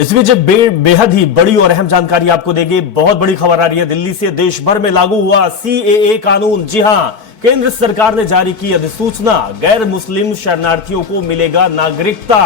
इस बीच बेहद ही बड़ी और अहम जानकारी आपको देंगे। बहुत बड़ी खबर आ रही है दिल्ली से। देश भर में लागू हुआ सीएए कानून। जी हां, केंद्र सरकार ने जारी की अधिसूचना। गैर मुस्लिम शरणार्थियों को मिलेगा नागरिकता।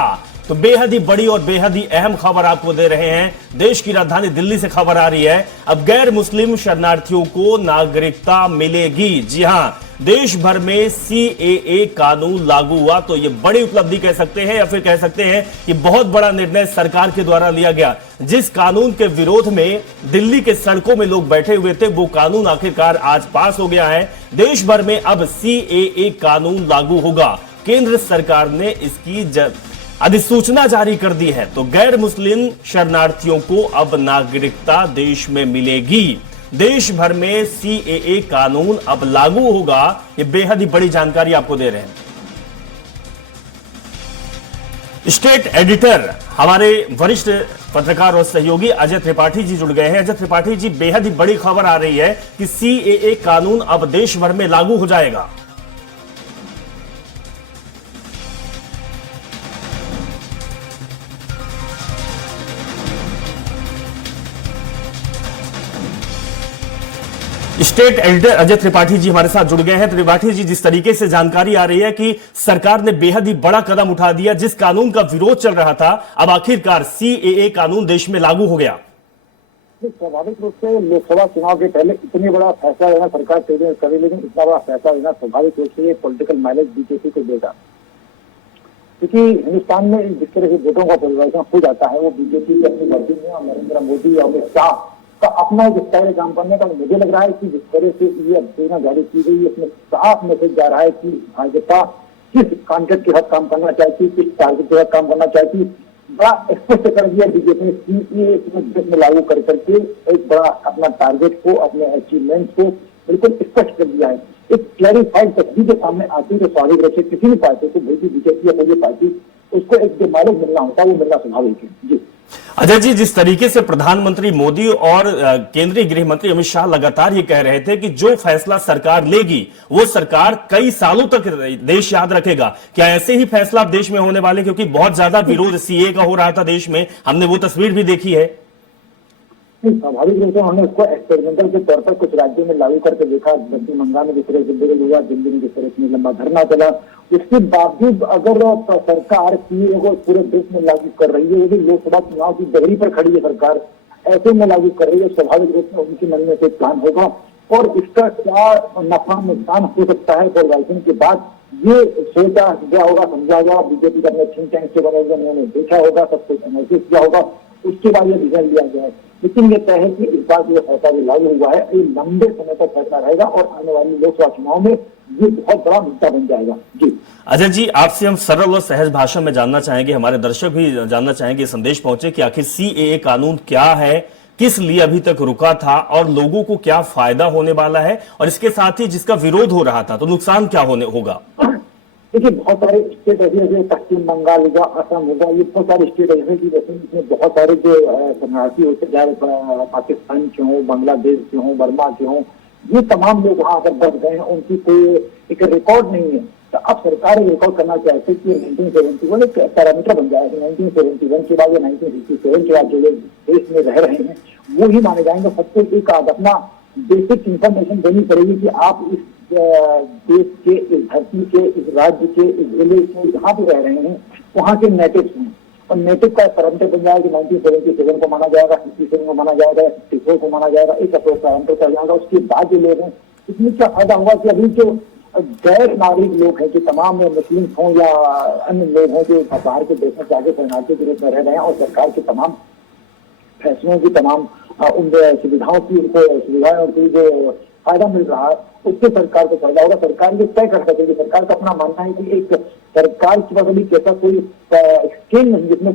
तो बेहद ही बड़ी और बेहद ही अहम खबर आपको दे रहे हैं। देश की राजधानी दिल्ली से खबर आ रही है, अब गैर मुस्लिम शरणार्थियों को नागरिकता मिलेगी। जी हां, देश भर में सीएए कानून लागू हुआ। तो यह बड़ी उपलब्धि कह सकते हैं या फिर कह सकते हैं कि बहुत बड़ा निर्णय सरकार के द्वारा लिया गया। जिस कानून के विरोध में दिल्ली के सड़कों में लोग बैठे हुए थे, वो कानून आखिरकार आज पास हो गया है। देश भर में अब सीएए कानून लागू होगा। केंद्र सरकार ने इसकी अधिसूचना जारी कर दी है। तो गैर मुस्लिम शरणार्थियों को अब नागरिकता देश में मिलेगी। देश भर में सीएए कानून अब लागू होगा। ये बेहद ही बड़ी जानकारी आपको दे रहे हैं। स्टेट एडिटर हमारे वरिष्ठ पत्रकार और सहयोगी अजय त्रिपाठी जी जुड़ गए हैं। अजय त्रिपाठी जी, बेहद ही बड़ी खबर आ रही है कि सीएए कानून अब देश भर में लागू हो जाएगा। स्टेट एडिटर अजय त्रिपाठी जी हमारे साथ जुड़ गए हैं। त्रिपाठी जी, जिस तरीके से जानकारी आ रही है कि सरकार ने बेहद ही बड़ा कदम उठा दिया, जिस कानून का विरोध चल रहा था, अब आखिरकार सीएए कानून देश में लागू हो गया। स्वाभाविक रूप से लोकसभा चुनाव के पहले इतनी बड़ा फैसला लेना सरकार करे, लेकिन इतना बड़ा फैसला लेना स्वाभाविक रूप से ये पॉलिटिकल माइलेज बीजेपी को देगा, क्योंकि हिंदुस्तान में जिस तरह से वोटों का परिवर्तन हो जाता है वो बीजेपी की अपनी मर्जी में और नरेंद्र मोदी और अमित शाह का अपना जिस तरह काम करने का मुझे लग रहा है कि जिस तरह से ये अधिसूचना जारी की गई, इसमें साफ मैसेज जा रहा है कि भाजपा किस कॉन्ट्रैक्ट के साथ काम करना चाहती, किस टारगेट के साथ काम करना चाहती। बड़ा स्पष्ट कर दिया बीजेपी ने सीएए देश में लागू कर करके एक बड़ा अपना टारगेट को, अपने अचीवमेंट को बिल्कुल स्पष्ट कर दिया है। एक क्लैरिफाइड तस्वीर के सामने आती है तो स्वाभाविक रूप से किसी भी पार्टी को, भाई बीजेपी या कोई पार्टी, उसको एक जो माइलेज मिलना होता है वो मिलना स्वाभाविक है। जी अजय जी, जिस तरीके से प्रधानमंत्री मोदी और केंद्रीय गृह मंत्री अमित शाह लगातार ये कह रहे थे कि जो फैसला सरकार लेगी वो सरकार कई सालों तक देश याद रखेगा, क्या ऐसे ही फैसला अब देश में होने वाले? क्योंकि बहुत ज्यादा विरोध सीएए का हो रहा था देश में, हमने वो तस्वीर भी देखी है। स्वाभाविक रूप से हमने उसको एक्सपेरिमेंटल के तौर पर कुछ राज्यों में लागू करके देखा। पश्चिम बंगाल में जिस तरह से हुआ, दिल्ली में जिस तरह से लंबा धरना चला, उसके बावजूद अगर सरकार सीएए को पूरे देश में लागू कर रही है, वो भी लोकसभा चुनाव की दहली पर खड़ी है सरकार, ऐसे में लागू कर रही है, स्वाभाविक रूप से उनके मन में से प्लान होगा और इसका क्या नफा नुकसान हो सकता है परिवर्तन के बाद ये सोचा गया होगा, समझा गया। बीजेपी का अपने थिंक टैंक के बने उन्होंने देखा होगा, सब कुछ एनालिसिस किया होगा, उसके बाद ये डिसीजन लिया गया है। लेकिन ये तय है कि इस बार जो फैसला जो लागू हुआ है ये लंबे समय तक फैसला रहेगा और आने वाली लोकसभा चुनाव में ये बहुत बड़ा मुद्दा बन जाएगा। जी अजय जी, आपसे हम सरल और सहज भाषा में जानना चाहेंगे, हमारे दर्शक भी जानना चाहेंगे, संदेश पहुंचे कि आखिर सीएए कानून क्या है, किस लिए अभी तक रुका था और लोगों को क्या फायदा होने वाला है, और इसके साथ ही जिसका विरोध हो रहा था तो नुकसान क्या होगा? देखिए, बहुत सारे स्टेट ऐसे पश्चिम बंगाल होगा, असम होगा, ये बहुत सारे स्टेट ऐसे की जैसे इसमें बहुत सारे जो शरणार्थी होते चाहे पाकिस्तान के हों, बांग्लादेश के हों, बर्मा के हों, ये तमाम लोग वहां अगर बढ़ गए हैं, उनकी कोई एक रिकॉर्ड नहीं है। तो अब सरकार रिकॉर्ड करना चाहती है कि 1971 एक पैरामीटर बन जाएगा। 1971 के बाद या 1967 के बाद जो लोग देश में रह रहे हैं वो ही माने जाएंगे। सबको एक अपना बेसिक इंफॉर्मेशन देनी पड़ेगी कि आप इस देश के, इस धरती के, इस राज्य के, इस जिले के जहाँ भी रह रहे हैं वहाँ के नेटिव हैं। और नेटिव का पैरामीटर बन जाएगा कि 1977 को माना जाएगा, 67 को माना जाएगा, 64 को माना जाएगा, एक अप्रोच पैरामीटर कर जाएगा। उसके बाद जो लोग हैं इसमें क्या फायदा होगा कि अभी जो गैर नागरिक लोग हैं, जो तमाम मुस्लिम हों या अन्य लोग हैं जो बाहर के देश में जाके शरणार्थी के रूप में रह रहे हैं और सरकार के तमाम फैसलों की, तमाम उन सुविधाओं की, उनको सुविधाओं की जो फायदा मिल रहा है उससे सरकार को फायदा होगा। सरकार ये तय कर सकेगी। सरकार का अपना मानना है कि एक सरकार के पास अभी कैसा कोई स्कीम नहीं जिसमें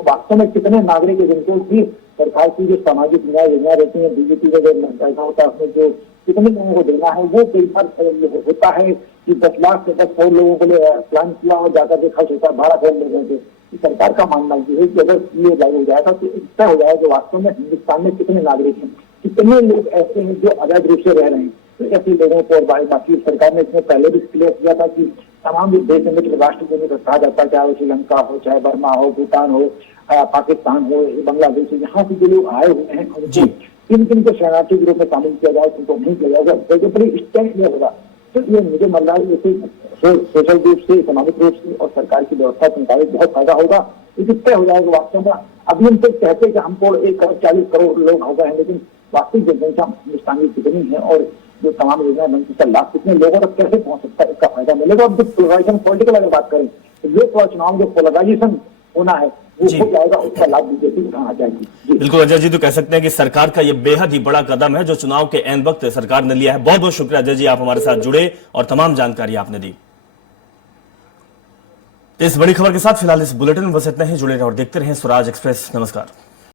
वास्तव में कितने नागरिक है जिनको भी सरकार की जो सामाजिक न्याय योजना रहती है, बीजेपी का जो पैसा होता है उसमें जो कितने लोगों को देना है, वो कई बार होता है कि 10 लाख से 10 करोड़ लोगों के लिए प्लान किया और जाकर के खर्च होता है 12 करोड़ लोगों के। सरकार का मानना ये है कि अगर ये लागू हो जाएगा तो तय हो जाएगा कि वास्तव में हिंदुस्तान में कितने नागरिक हैं, कितने लोग ऐसे हैं जो अवैध रूप से रह रहे हैं। तो ऐसे लोगों को, और बाकी सरकार ने इसमें पहले भी क्लियर किया था कि तमाम देश में राष्ट्र को कहा जाता है, चाहे वो श्रीलंका हो, चाहे बर्मा हो, भूटान हो, पाकिस्तान हो, बांग्लादेश हो, यहाँ से जो लोग आए हुए हैं जी। उनको किन किन को शरणार्थी के रूप में शामिल किया जाए, उनको नहीं किया जाएगा, तो स्टैंड लिया होगा। तो ये मुझे मन रहा है जैसे सोशल रूप से, इकोनॉमिक रूप से और सरकार की व्यवस्था के मुताबिक बहुत फायदा होगा। लेकिन तय हो जाएगा वास्तव में। अभी हम तो कहते हैं कि हमको 1,40 करोड़ लोग हो गए हैं, लेकिन वास्तविक जनसंख्या हिंदुस्तान की कितनी है और जो तमाम योजनाएं बनती है लाभ कितने लोगों तक कैसे पहुंच सकता है, इसका फायदा मिलेगा। अब पोलराइजेशन पॉलिटिकल अगर बात करें तो लोकसभा चुनाव जो पोलराइजेशन होना है वो जी। हो जाएगा, उसका लाभ बीजेपी उठाना चाहेगी। जी। बिल्कुल अजय जी, तो कह सकते हैं कि सरकार का यह बेहद ही बड़ा कदम है जो चुनाव के ऐन वक्त सरकार ने लिया है। बहुत बहुत शुक्रिया अजय जी, आप हमारे साथ जुड़े और तमाम जानकारी आपने दी। इस बड़ी खबर के साथ फिलहाल इस बुलेटिन में बस इतना ही। जुड़े रहें और देखते रहें स्वराज एक्सप्रेस। नमस्कार।